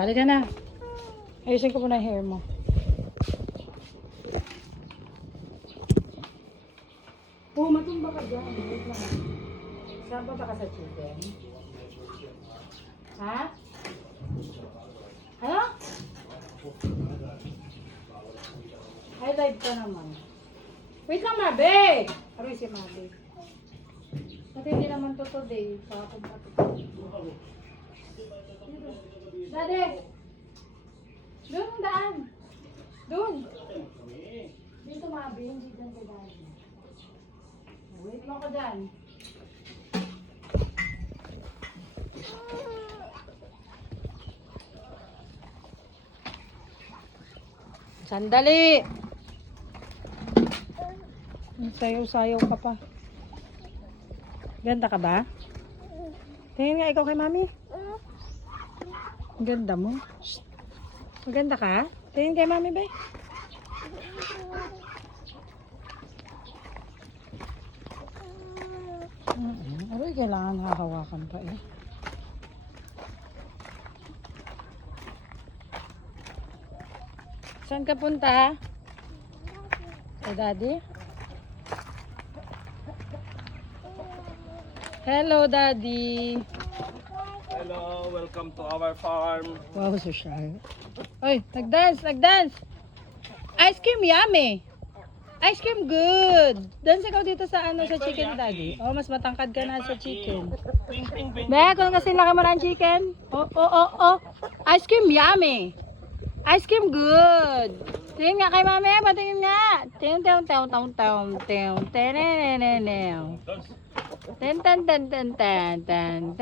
Halika na. Ayusin ko muna yung hair mo. Oh, matumba ka dyan. Wait lang. Saan ba ka sa chicken? Ha? Ano? Ay, live ka naman. Wait lang, Mabe! Aroy si Mabe. Pati hindi naman to today. Pakapag pati. Dade! Doon ang daan. Doon. Dito, Mabe. Hindi dyan kay Daddy. Wait lang ka dyan. Sandali! Sayaw-sayaw ka pa. Ganda ka ba? Tingin nga ikaw kay mami. Ang ganda mo. Shh. Maganda ka? Tingin kay mami ba? Aroy, kailangan hahawakan pa eh. Saan ka punta? Kay Daddy? Hello, Daddy. Hello, welcome to our farm. Wow, so shy. Oy, nag-dance, nag-dance. Ice cream yummy. Ice cream good. Dance ikaw dito sa ano sa chicken, Daddy. Oh, mas matangkad ka na sa chicken. Be, kung kasi laki mo ng chicken. Oh. Ice cream yummy. Ice cream good. Tingin nga kay mami, patingin nga. Tingin. Ten.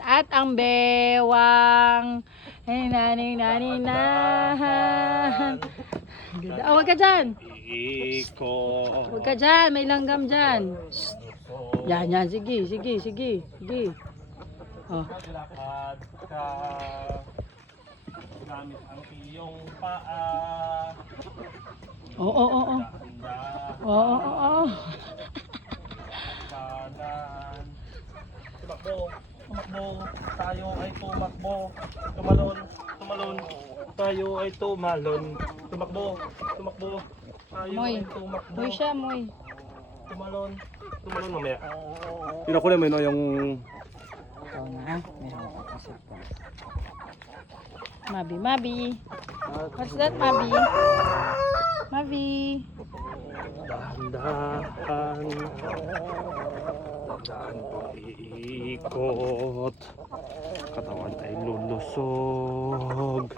At ang bewang. Nani-nani-nahan. Oh, wag ka dyan. Huwag ka dyan, may langgam dyan. Yan, sige. Oh. Lakad ka gamit ang iyong paa. Oo. Kanan. Tumakbo. Tayo ay tumakbo. Tumalon. Tayo ay tumalon. Tumakbo. Tayo Moy. ay tumakbo. Moy siya, moy. Tumalon mamaya. Pinakunin mo yung Ikaw na. Meron ko kasi po. Mabi. What's that, Mabi? Mabi. dahan-dahan iikot, katawan ay lulusog,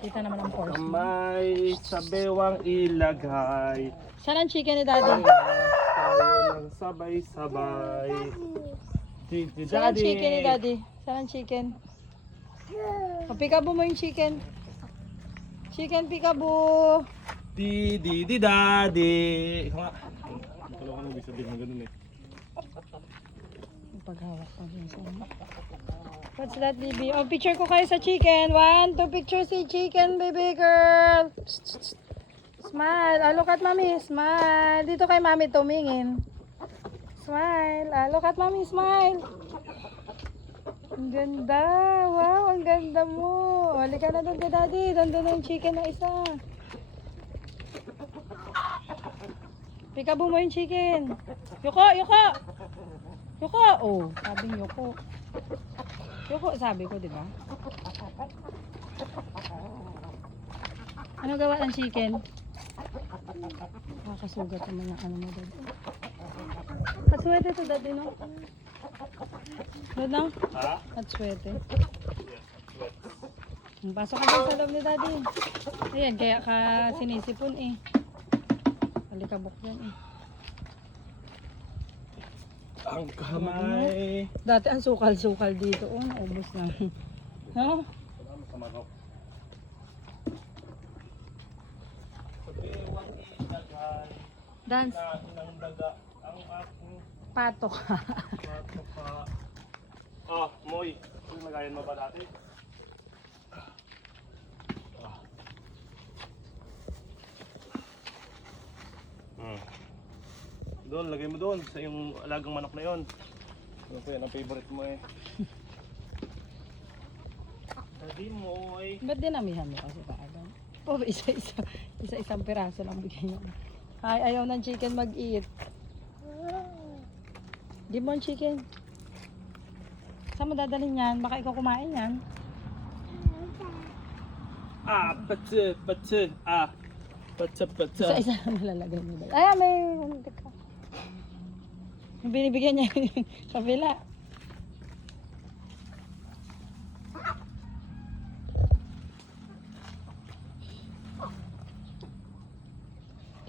Kita naman ang force. may sa bewang ilagay, Saan ang chicken ni Daddy? tayo ng sabay-sabay. Saan ang chicken ni Daddy? Saan ang chicken? O, peekaboo mo yung chicken. Chicken peekaboo. Di daddy. Ikaw nga. Wala ko nang ibig sabihin ng ganun eh. Paghawak ko din sa ano. What's that, baby? Oh, picture ko kayo sa chicken. 1, 2 picture si chicken, baby girl. Psst, psst, psst. Smile. Ah, look at mommy. Smile. Dito kay mommy tumingin. Smile. Ah, look at mommy. Smile. Ang ganda. Wow, ang ganda mo. Halika na doon kay daddy. Doon yung chicken na isa. Peekaboo mo yung chicken. Yuko. Yuko. Oh, sabing yuko. Yuko, sabi ko, di ba? Ano gawa ng chicken? Nakakasugat naman yung ano mo doon. Katswete to dati, no? Doon, no? Ha? Katswete. Pasok ka dyan sa loob ni daddy. Ayan, kaya ka sinisipon eh. Alikabok yan eh. Ang kamay. Dati ang sukal-sukal dito. Oh, naubos na. No? Dance. Ng daga ang aking Patok. matuka. Moy. Ano nagayan mo ba dati? Doon, lagay mo doon sa yung alagang manok na yon. Ano po yan, ang favorite mo eh. Bimoy. Ba't dinamihan mo kasi kaagad? Oh, isa-isang piraso lang bigyan niya. Ay, ayaw ng chicken mag-eat. Give mo ang chicken. Saan mo dadalhin yan? Baka ikaw kumain yan. Ah, patse, patse, ah. Patse, patse. Isa-isa lang nalalagay mo. Ay, may... Yung binibigyan niya yung kabila.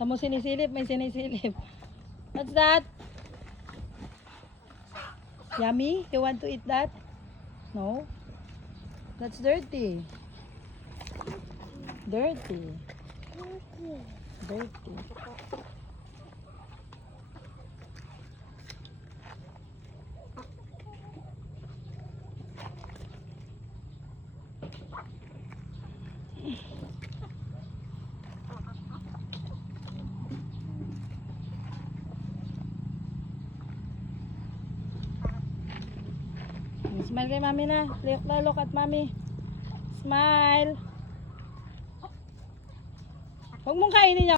Tamo sinisilip, may sinisilip. What's that? Yummy? You want to eat that? No? That's dirty. Dirty. Dirty. Smile kay mami na. Look at mami. Smile. Huwag mong kainin niya.